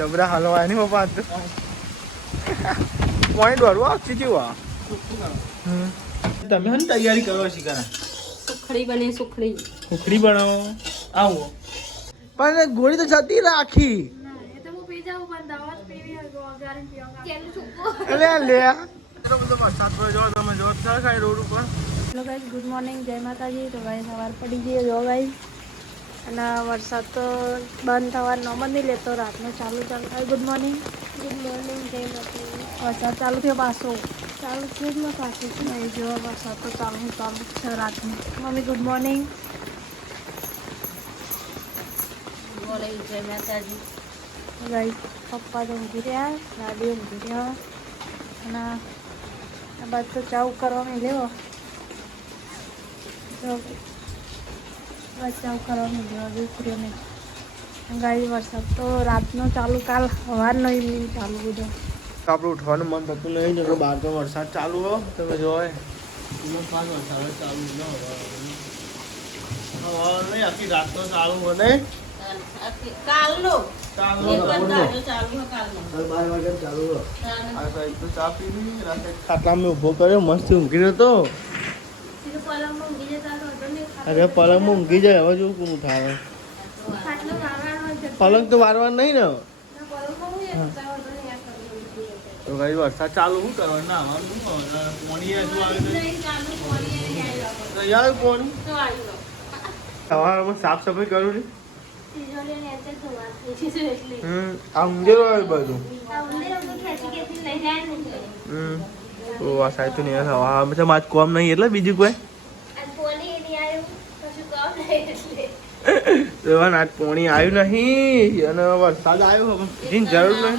જબરા હલવા નહીં પપ્પા તો પોઈન્ટ વાળું આવશે કેવું તમે હને તૈયારી કરો શીખા સુખડી બને સુખડી બનાવો આવો પણ ગોળી તો જતી રાખી ગુડ મોર્નિંગ જય માતાજી. તો ગાઈસ સવાર પડી ગઈ જો ગાઈસ અને વરસાદ તો બંધ થવાનો નામ જ નહીં લેતો. રાતનો ચાલુ થાય. ગુડ મોર્નિંગ જય માતાજી. વરસાદ ચાલુ થયો પાછો ચાલુ થયો જ ને પાછું નહીં જો વરસાદ તો ચાલુ છે રાતનું. Mummy good morning. જય માતાજી. ગાઈસ પપ્પા તો ઊંઘી રહ્યા, દાદી ઊંઘી રહ્યા અને આ બાદ તો ચાવ કરવાની લેવો ચાવ કરવાની લેવા દીકરીઓને. ગાઈ વરસાદ તો રાતનો ચાલુ, કાલ સવારનો નહીં ચાલુ બધો. આપણે ઉઠવાનું મન થતું નહીં તો બહાર તો વરસાદ ચાલુ હો તમે જોવે વરસાદ ચાલુ ન નહીં આખી રાત તો ચાલુ બને કાલનો ખાટલામાં ઉભો કર્યો મસ્ત ઊંઘી રહ્યો તો. અરે પલંગમાં ઊંઘી જાય હવે જેવું કોનું થાય. પલંગ તો વારવાનું નહીં ને. તો કઈ વરસાદ ચાલુ શું કરવાનું ના યાર કોણ સવારમાં સાફ સફાઈ કરું ને આ ઊંઘેરો આવે બધું તો આ સાહેબ તો નહીં હવા આજ કોમ નહીં એટલે બીજું કોઈ આજ પોણી આવ્યું નહીં અને વરસાદ આવ્યો એની જરૂર નહીં.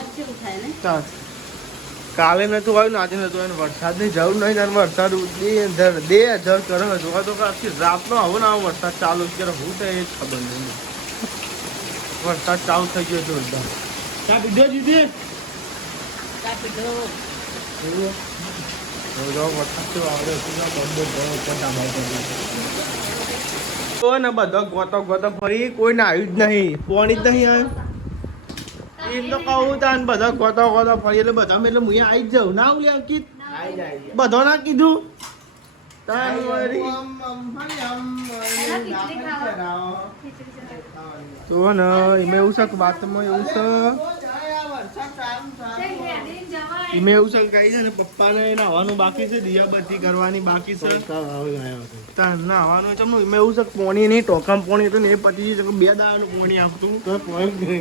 કાલે નતું આવ્યું ને આજે નતું આવ્યું. વરસાદની જરૂર નહીં અને વરસાદ દે હજાર કરે જોવા તો આખી રાતનો આવો ને આવો વરસાદ ચાલુ કરે હું તો એ જ ખબર નહીં. વરસાદ ચાલુ થઈ ગયો જોરદાર. ચા પીધો દીધી ને બધો ગોતો ફરી કોઈ ને આવ્યું જ નહીં. પોણી જ નહીં આવ્યું એમ તો કહું તા ને બધા ગોતો ફરી એટલે બધા એટલે હું આવી જ જાઉં ના આવું અંકિત બધો ના કીધું તો ને એમાં એવું છે કે વાતમાં એવું છે એમાં એવું છે કે કઈ છે ને પપ્પાને નાહવાનું બાકી છે, દિયાબત્તી કરવાની બાકી છે. નાહવાનું છે એમાં એવું છે કે પોણી નહીં ટોકામ પોણી હતું ને એ પછી છે કે 2 દાડાનું પોણી આવતું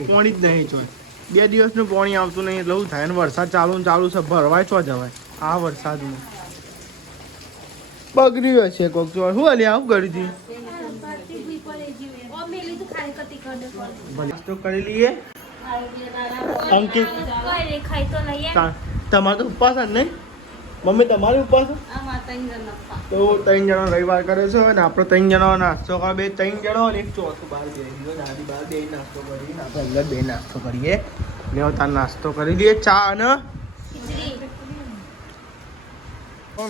પોણી જ નહીં ચોય 2 દિવસનું પોણી આવતું નહીં એટલે એવું થાય ને વરસાદ ચાલુ છે ભરવાય છો જવાય આ વરસાદમાં બગડ્યું હશે કોક ચોર શું અલી આવું કરી હતી નાસ્તો કરી લઈએ. અંકિત તમારે તો ઉપવાસ જ નહીં મમ્મી તમારે ઉપવાસ તો 3 જણા રવિવાર કરે છે અને આપણે 3 જણા નાસ્તો કરે 3 જણા અને એક ચોથું બહાર બેસી દાદી બહાર બે નાસ્તો કરી આપણે અંદર 2 નાસ્તો કરીએ. લેવો તાર નાસ્તો કરી લઈએ ચા અને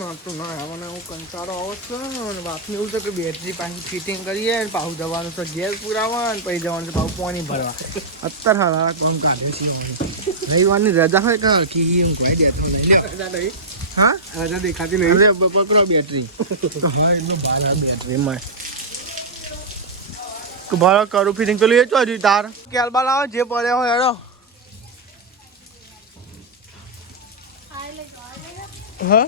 નાસ્તો ના આવવાના એવું કંટાળો આવો છે અને વાતનું એવું છે કે બેટરી પાછી ફિટિંગ કરીએ ને પાછું જવાનું છે ગેસ પુરાવા અને પછી જવાનું છે પાછું પાણી ભરવા. અત્યારે હારા કામ કાઢે છે રવિવારની રજા હોય કે હરખી હું કોઈ દેતો નહીં લે હા રજા દેખાતી નહીં અરે પકડો બેટરી તો હા એટલો ભાર આ બેટરીમાં ભાડા કરું ફિટિંગ પેલું એ તો હજુ તાર કેલબા લાવો જે પડ્યા હોય હેડો હા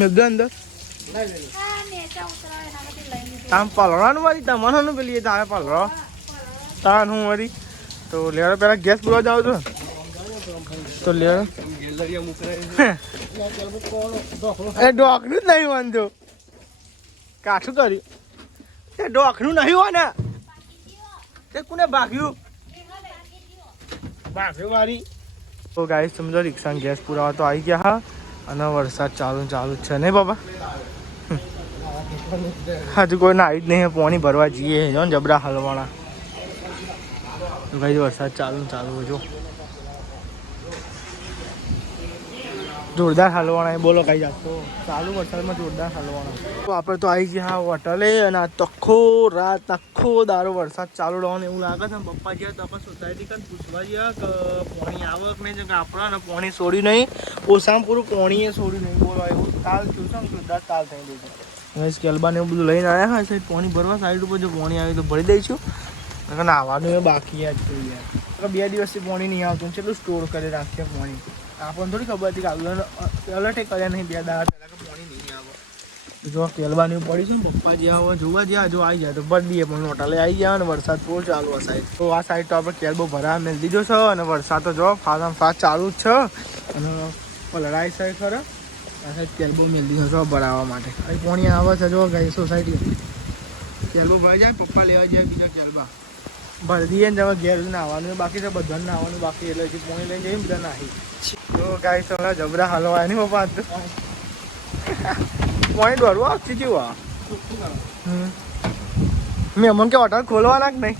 મેં અંદર તામ પલળવાનું વાળી તમારું પેલી તારે પલળો તાર હું વળી તો લેવા પેલા ગેસ પૂરવા જાવ છો તો લેવા એ ડોકનું જ નહીં વાંધો કાઠું કર્યું એ ડોકનું નહીં હોય ને તે કોને ભાગ્યું વાળી તો ગાઈસ સમજો રિક્ષા ગેસ પુરાવા તો આવી ગયા હા અને વરસાદ ચાલુ જ છે નહીં બાબા હજુ કોઈ ના આવી જ નહીં પાણી ભરવા જઈએ જો ને જબરા હલવાણા ભાઈ વરસાદ ચાલુ જો જોરદાર હલવાના બોલો કઈ જાત તો ચાલુ વરસાદમાં જોરદાર હલવાના. તો આપણે તો આવી ગયા હોટલે અને આખો રાત આખો દારો વરસાદ ચાલુ રહેવાનો એવું લાગે છે. પપ્પા ગયા તો આપણે સોસાયટી કરીને પૂછવા ગયા કે પાણી આવે કે નહીં, કે આપણા ને પાણી છોડ્યું નહીં, ઓછામાં પૂરું પાણીએ છોડ્યું નહીં. બોલો એવું તાલ થયું છે ને જોરદાર તાલ થઈ ગયું છે. હવે સ્કેલબાને એવું બધું લઈને આવ્યા હોય સાઈડ પાણી ભરવા, સાઈડ ઉપર જો પાણી આવે તો ભરી દઈશું. નાવાનું એ બાકી યાદ થઈ યાર, 2 દિવસથી પાણી નહીં આવતું, કેટલું સ્ટોર કરી રાખીએ પાણી. આપણને થોડી ખબર હતી કે અલર્ટે કર્યા નહીં 2 દાડા પહેલાં કે પાણી નહીં આવે. જો કેલબાની પડી છે ને પપ્પા જે આવો જોવા જ્યાં જો આવી જાય તો ભરી દઈએ, પણ હોટલે આવી જાય ને વરસાદ પૂરો ચાલુ આ સાઈડ. તો આ સાઈડ તો આપણે કેલબો ભરા મેળ દીધો છે અને વરસાદ તો જો ફાસ્ટ ચાલુ જ છે. અને લડાઈ સાઈડ ખરા આ સાઈડ કેલબો મેળ દીધો છે ભરાવવા માટે. અહીં પાણી આવે છે જો ગઈ સોસાયટી કેલબો ભરાઈ જાય, પપ્પા લેવા જાય બીજા કેલબા ભરી દઈએ ને તમે ઘેર નાહવાનું બાકી છે, બધાને નાહવાનું બાકી એટલે હજી પાણી લઈને જઈએ બધા નાહી. તો ગાય સવારે જબરા હલવાય નહીં પપ્પા પાણી દોડવું આવતી કેવું મેં અમને કે હોટલ ખોલવાના કે નહીં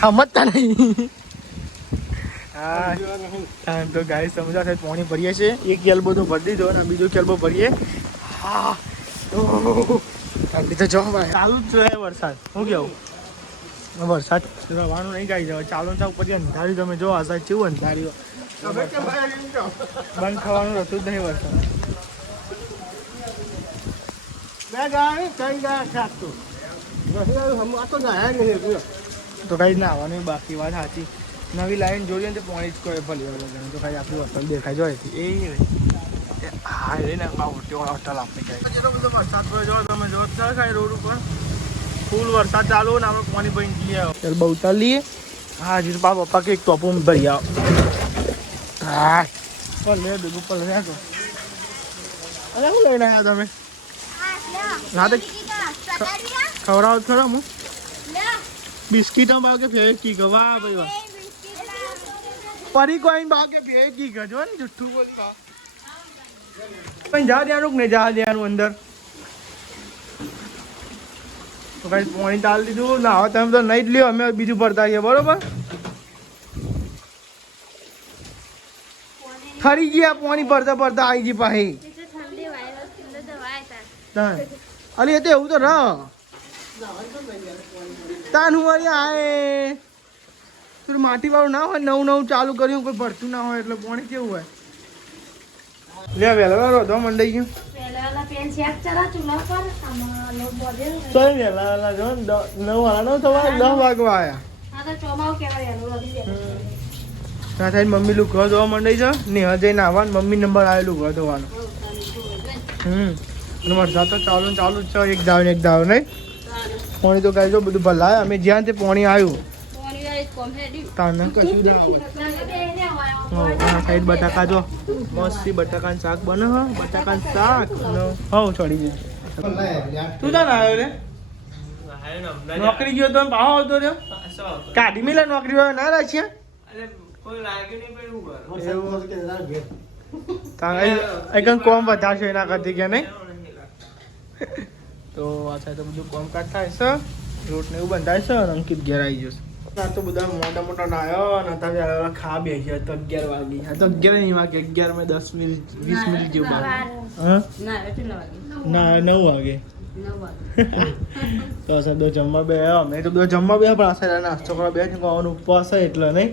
સમજતા નહીં. હા તો ગાય સમજા સાહેબ પાણી ભરીએ છીએ. એક કેલબો તો ભરી દીધો અને બીજો કેલબો ભરીએ. હા તો જો ચાલુ જ છે વરસાદ. શું કેવું વરસાદ રવાનું નહીં ગાઈ જવાય, ચાલુ થાય ઉપર અંધારી. તમે જો આ સાઈડ કેવું અંધારી બંધ થવાનું હતું જ નહીં વરસાદ. તો કઈ ના આવવાનું બાકી વાત સાચી. નવી લાઈન જોડીએ ને તો પાણી જ કોઈ ભલે તો કઈ આપણી હોટલ દેખાઈ જાય એ હા એ ને હોટલ આપણી કઈ એટલો બધો વરસાદ પડે જો તમે જો કઈ રોડ ઉપર ફૂલ વરસાદ ચાલુ ને આપણે પાણી ભરીને જઈએ. ચાલ બહુ ઉતાર લઈએ. હા હજી તો પપ્પા કે એક ટોપો ભરી આવો. હા પર લે દે ઉપર લે તો અરે શું લઈને આવ્યા તમે? ના તો ખવડાવો ખરા હું બિસ્કીટ ભાવ કે ફેર કી ગવા ભાઈ વાહ પરી કોઈ ભાવ કે ફેર કી ગજો ને જુઠ્ઠું બોલી ભાવ પણ જા દેવાનું ને જા દેવાનું અંદર. તો કઈ પાણી ટાળ દીધું ના હવે તમે તો નહીં જ લ્યો, અમે બીજું ભરતા આવીએ બરોબર. ખરી ગયા પાણી ભરતા ભરતા આવી ગઈ પાછી. અલી એ તો એવું તો રહ તાન હું વળી આય તું માટી વાળું ના હોય, નવું નવું ચાલુ કર્યું કોઈ ભરતું ના હોય એટલે પાણી કેવું હોય. લે વેલા રોધવા મંડાઈ ગયું. ચાલ વેલા જો 9 વાળા 10 વાગવા આવ્યા. ના થાય મમ્મી લુગવા ધોવા મંડાઈ છે. નેહા જઈને આવવાનું, મમ્મી નંબર આવે લુગવા ધોવાનો. અને વરસાદ તો ચાલુ જ છે, એક દાવ ને એક દાવ નહીં. પાણી તો ગાય જો બધું ભલાય અમે જ્યાં તે પાણી આવ્યું તાને કશું ના આવે. આ સાઈડ બટાકા જો મસ્તી બટાકાનું શાક બને હ બટાકાનું શાક હવ ચડી ગયું. તું તાર આવ્યો રે નોકરી ગયો તો પાહો આવતો રહ્યો કાઢી મેલા નોકરી વાળા ના રાખ્યા કોમ વધારશો એના કરતી કે નહીં. તો આ સાઈડ તો બધું કોમકાજ થાય છે, રોટ ને એવું બંધાય છે. અંકિત ઘેર આવી જશે. તો બધા મોટા મોટા નાયો અને અત્યારે ખા બે છે. તો 11 વાગી તો 11 નહીં વાગે 11 માં 10 મિનિટ 20 મિનિટ જેવું બાકી. ના 9 વાગે તો સાહેબ તો જમવા બે અમે તો બધા જમવા બે પણ આ સાઈડ નાસ્તો કરવા બે ખાવાનું ઉપવાસ છે એટલે નહીં.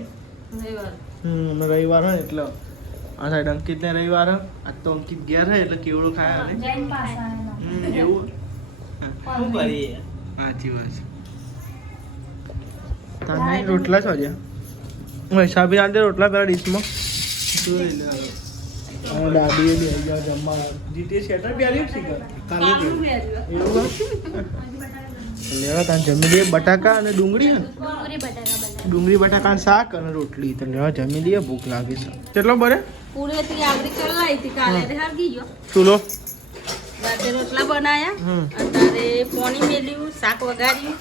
રવિવાર હોય એટલે આ સાઈડ અંકિત ને રવિવાર આજ તો અંકિત ઘેર છે એટલે કેવડું ખાય એવું શું કરીએ. સાચી વાત છે. તાને રોટલા છો જ્યાં હિસાબી આંટે રોટલા પેલા ડીશમાં દાદી બી આવી જાવ જમવા. જીતે શેટર બી આવી શીખર કાલે એવું લેવા તાને જમી દઈએ. બટાકા અને ડુંગળી ડુંગળી બટાકા શાક અને રોટલી તો લેવા જમી દઈએ. ભૂખ લાગી છે. કેટલો બરે ચૂલો રોટલા બનાયા અત્યારે પાણી મેલ્યું, શાક વઘાર્યું.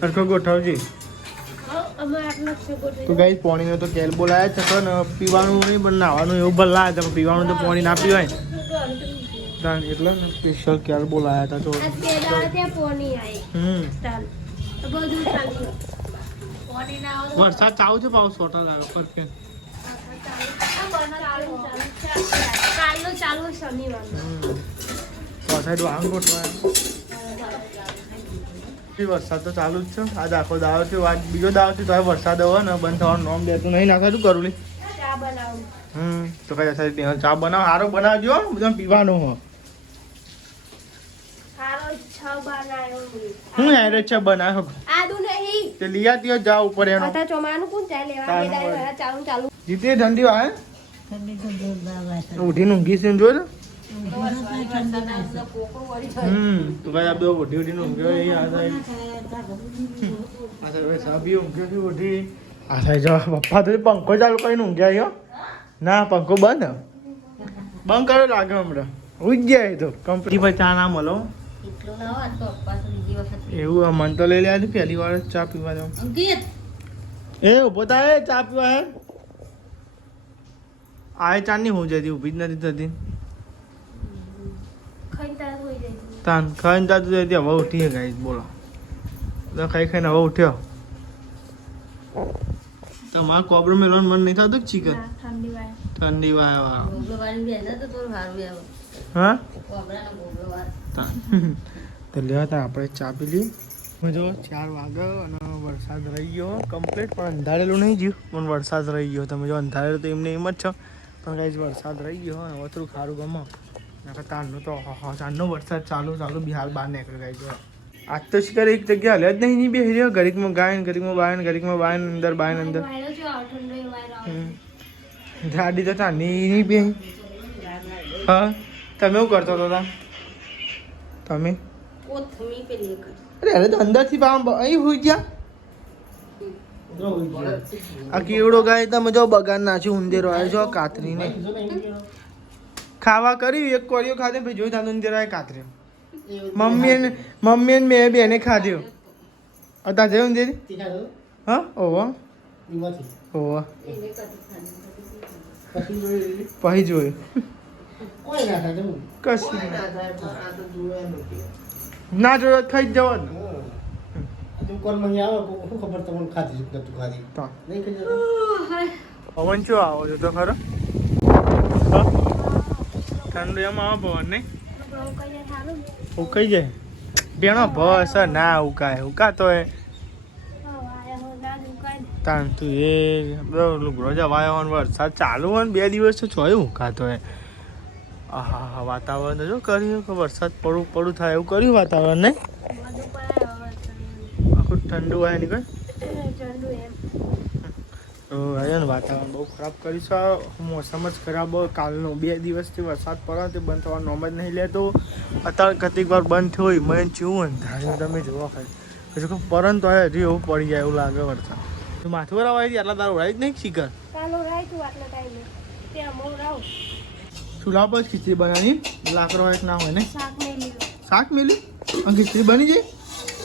સરખો ગોઠવજી. તો ગાઈસ પાણીનો તો કેલ બોલાયા છે ને પીવાનું નહીં પણ નાવાનું એવું ભલે લાવે છે. પીવાનું તો પાણી ના પીવાય દાન એટલે સ્પેશિયલ ક્યારે બોલાયા હતા તો વરસાદ ચાલુ છે પાછો સોટા લાગે પરફેક્ટ વરસાદ વાંગ ગોઠવાય વરસાદ તો ચાલુ જ છે આજ આખો દાવો છે આજ બીજો દાવો છે તો વરસાદ હોય ને બંધ થવાનું નોમ દેતું નહીં નાખે શું કરું લે તો કઈ અસાય ચા બનાવ સારો બનાવજો બધા પીવાનું હો હું યાર છે બનાવ તે લીયા ત્યો જાવ ઉપર એનો જીતે ઠંડી વાય ઉઠીને ઊંઘી છે જો ને તો ભાઈ આ બધો ઉઠી ઊંઘ્યો એ આ સાબી ઊંઘ્યો છે ઉઠી આ સાઈ જો પપ્પા તો પંખો ચાલુ કરીને ઊંઘ્યા આવ્યો ના પંખો બંધ કર્યો લાગે હમણાં ઉઠ ગયા તો કંપની પર ચા ના મળો એવું મન તો લઈ લે પહેલી વાર ચા પીવા જાઉં એ ઉભો થાય ચા પીવા હે આ ચા ની હું જતી ઊભી જ નથી થતી તાન ખાઈને તાતું જતી હવે ઉઠીએ ગાઈ બોલો તો ખાઈ ખાઈને હવે ઉઠ્યો તમારે કોબરો મેળવાનું મન નહીં થતું ચિકન ઠંડી વાય હા તો લેવા હતા આપણે ચા પી લઈએ જો 4 વાગે અને વરસાદ રહી ગયો કમ્પ્લીટ પણ અંધારેલું નહીં ગયું પણ વરસાદ રહી ગયો તમે જો અંધારેલું તો એમને એમ જ છો પણ કાંઈ વરસાદ રહી ગયો હવે થોડું ખારું ગમો નકર તારનો તો ચારનો વરસાદ ચાલુ બિહાર બહાર નીકળી ગઈ જો આજ તો શિકાર એક જગ્યા હલે જ નહીં બે રહ્યો ઘડીકમાં ગાયન ઘડીકમાં બાયન અંદર ગાડી તો ચાની નહીં બે હા તમે શું કરતો હતો તમે અરે તો અંદરથી અહીં હોઈ ગયા આ કેવડો ગાય તમે જો બગાડ નાખ્યું ઉંદેરો આવ્યો છો કાતરીને ખાવા કર્યું એક કોરિયો ખાધે ભાઈ જોઈ તાંદો ઉંદેરો આવે કાતર્યો મમ્મી ને મેં બેને ખાધ્યો અતા જયું ઉંદેરી હા ઓવા પછી જોયું કશું ના જોયો ખાઈ જ જવાનું પવન શું આવો છો તો ખરો ઠંડુ એમાં આવો પવન નહીં ઉકાઈ જાય બેનો બસ ના ઉકાતો હે તાન તું એ લુગડો જવાયો વરસાદ ચાલુ હોય ને 2 દિવસ તો છોય ઉકાતો હે હા વાતાવરણ જો કર્યું કે વરસાદ પડું થાય એવું કર્યું વાતાવરણ નહીં આખું ઠંડુ હોય નીકળ તો આવ્યો ને વાતાવરણ બહુ ખરાબ કર્યું છે મોસમ જ ખરાબ કાલનો 2 દિવસથી વરસાદ પડે તે બંધ થવાનો નોમ જ નહીં લેતો અત્યારે કેટલીક વાર બંધ થયો હોય મેં ચેવું અંધાર્યું તમે જોવા ખાલી પછી પરંતુ હજી એવું પડી જાય એવું લાગે વરસાદ માથું બરાબર આવી આટલા તારું રાઈ જ નહીં શિખર ચૂલા પર ખીચડી બનાવી લાકડો એક ના હોય ને શાક મેલી અને ખીચડી બની જાય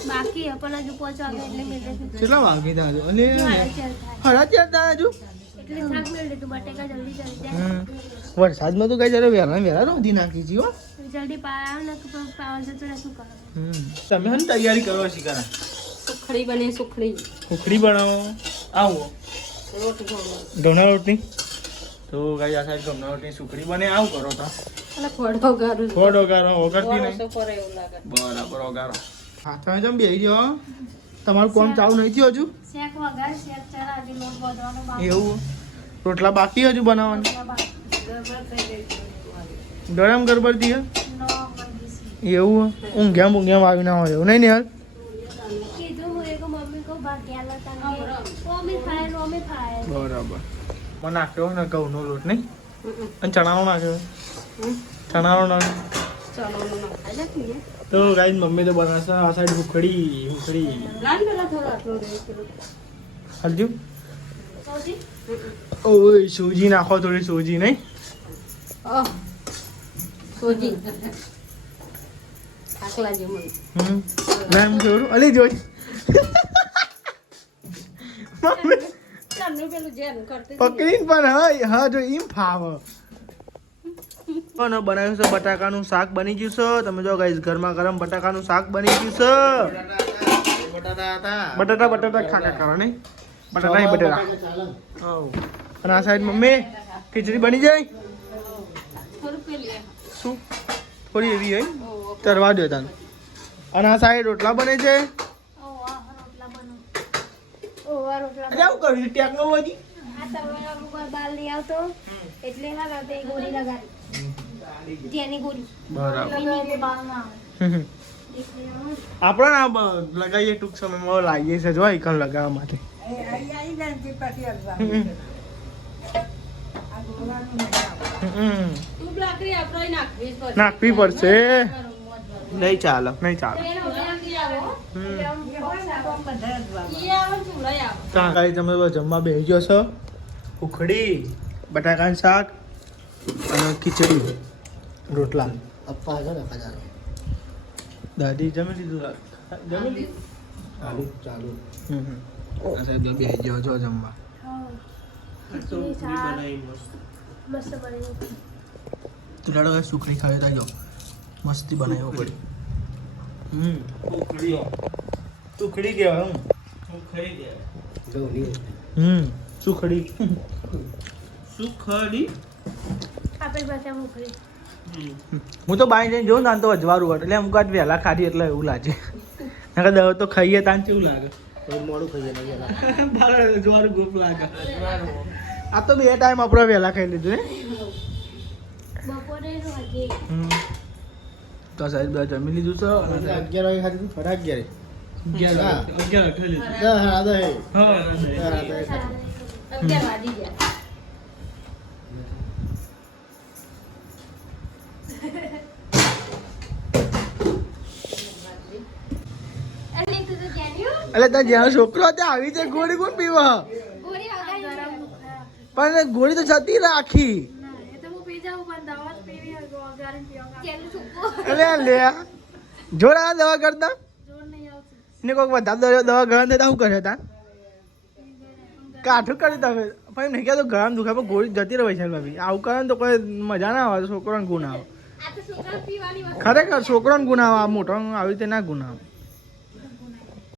બાકી પણ હજુ 5 વાગે એટલે મેલે કેટલા વાગે તાજો અને હરા ચાર હજુ એટલે શાક મેળ લીધું બટેકા જલ્દી જલ્દી વરસાદમાં તો કઈ જરા વેલા રોધી નાખી છી હો જલ્દી પાવ ને પાવ છે તો શું કરો તમે હન તૈયારી કરો શિકારા સુખડી બને સુખડી બનાવો આવો રોટી ઘઉંના રોટની તો ગાઈ આ સાઈડ ઘઉંના રોટની સુખડી બને આવું કરો તો એટલે ખોડો ગારો ઓગળતી નહીં બરાબર ઓગારો હાથમાં જમ બેહી જાઓ તમારું કોમ ચાલુ નહીં થયું હજુ શેક વગાર શેક ચરાજી લોટ બોધવાનો બાકી એવું રોટલા બાકી હજુ બનાવવાનું ગરમ ગરબડતી હે એવું ઊંઘ્યા આવી ના હોય એવું નહીં ને યાર બરાબર મને નાખ્યો ને ઘઉંનો લોટ નહીં અને ચણાનો નાખ્યો તો ગાઈ મમ્મી તો બનાવશે આ સાઈડ ઉખડી હલજુ ઓય સૂજી નાખો થોડી સૂજી નહીં એમ જોરું અલી જોઈ પકડીને પણ હા જો એમ ફાવ અને બનાવ્યું છે બટાકાનું શાક બની ગયું છે. તમે જો ગાઈસ ગરમા ગરમ બટાકાનું શાક બની ગયું છે. બટાટા ખાકા કરો નહીં બટાટા નહીં બટેટા. અને આ સાઈડ મમ્મી ખીચડી બની જાય શું થોડી એવી હોય તરવા દો તાન. અને આ સાઈડ રોટલા બને છે. અરે આવું કર્યું ટેકનોલોજી એટલે હા તે ગોળી લગાડી જેની ગોળી બરાબર. બાલમાં આપણે ના લગાવીએ ટૂંક સમયમાં લાગીએ છે જો એકન લગાવવા માટે. નાખવી પડશે નહીં ચાલે નહીં ચાલે. તમે જમવા બેસી ગયો છો. ઉખડી બટાકાનું શાક અને ખીચડી રોટલા. દાદી જમી લીધું જમી લીધું ચાલુ. સાહેબ બેસી ગયો છો જમવા. મસ્ત બની તું લાડો સુખડી ખાવે તા જો મસ્તી બનાવ્યો પડી. સુખડી કહેવાય હું સુખડી સુખડી આપણી પાસે મોકલી હું તો બાઈ જઈને જોઉં ને તો અજવાળું હતું એટલે અમુક વાર વહેલા ખાધી એટલે એવું લાગે. નકર દવા તો ખાઈએ તાન કેવું લાગે મોડું ખાઈએ અજવાળું ગ્રુપ લાગે. આ તો બે ટાઈમ આપણે વહેલા ખાઈ લીધું ને બપોરે રોજે તો સાહેબ જમી લીધું છે. 11 વાગે ખાધું 11 એટલે ત્યાં જ્યાં છોકરો ત્યાં આવી છે ગોળી કોણ પીવા પણ ગોળી તો જતી રાખી એટલે લે જોડા દવા કરતા ને કોઈક વધારે દવા ગરમ દેતા શું કરે તા કાઠું કરી તમે પણ નહીં કહેતો ગરમ દુખે પણ ગોળી જતી રહે છે ભાભી. આવું કરે ને તો કોઈ મજા ના આવે છોકરાને ગુણ આવે. ખરેખર છોકરાને ગુણ આવે મોટો આવી રીતે ના ગુણ આવે.